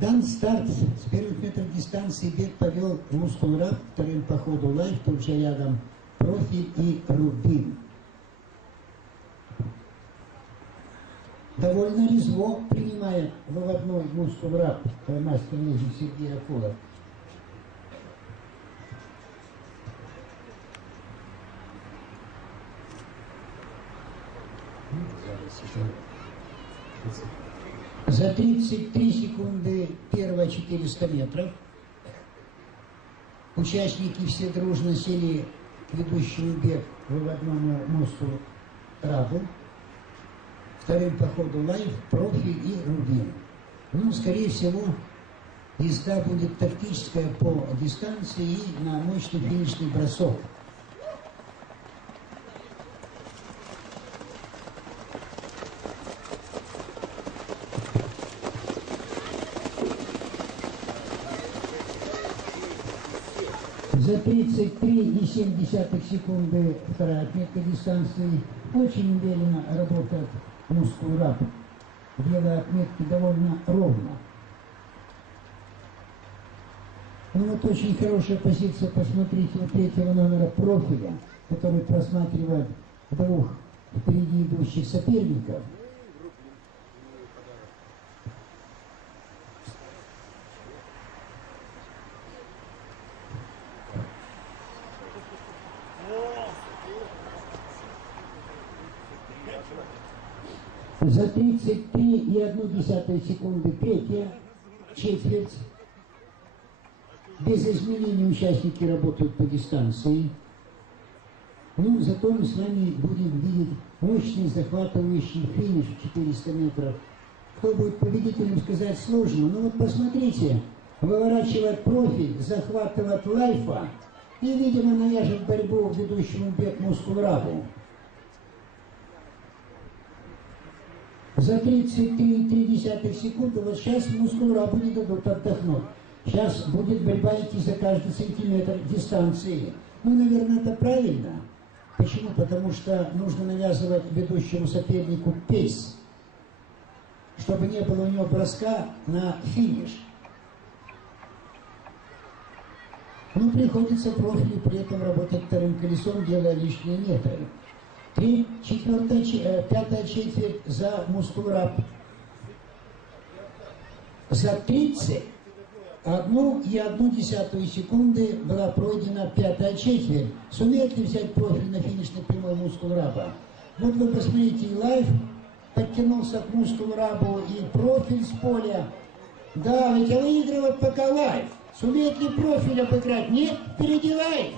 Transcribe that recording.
Дан старт с первых метров дистанции бег повел мускул раб, вторым по ходу лайф, тут же рядом профиль и рубин. Довольно резво принимая выводной мускул раб, мастер ниже Сергея Фула. За 33 секунды первые 400 метров участники все дружно сели к ведущему бег выводному мосту Рабу, вторым по ходу Лайф, Профи и Рубин. Ну, скорее всего, езда будет тактическая по дистанции и на мощный финишный бросок – За 33,7 секунды вторая отметка дистанции. Очень уверенно работает мускул раб, делая отметки довольно ровно. Ну вот очень хорошая позиция, посмотрите, у третьего номера профиля, который просматривает двух впереди идущих соперников – За 33,1 секунды третья четверть. Без изменений участники работают по дистанции. Ну, зато мы с вами будем видеть мощный захватывающий финиш 400 метров. Кто будет победителем, сказать сложно. Ну вот посмотрите, выворачивает профиль, захватывает лайфа и, видимо, навяжет борьбу ведущему бег мускулрабу. За 33,3 секунды, вот сейчас мускулрабу не дадут отдохнуть. Сейчас будет борьба идти за каждый сантиметр дистанции. Ну, наверное, это правильно. Почему? Потому что нужно навязывать ведущему сопернику пейс, чтобы не было у него броска на финиш. Ну, приходится профилю при этом работать вторым колесом, делая лишние метры. Три, четвертая, э, пятая четверть за мускулрап. За 30 одну и одну десятую секунды была пройдена пятая четверть. Сумеет ли взять профиль на финишной прямой мускулраба? Вот вы посмотрите, и лайф подтянулся к мускулрабу и профиль с поля. Да, ведь выигрывает пока лайф. Сумеет ли профиль обыграть? Нет, впереди лайф.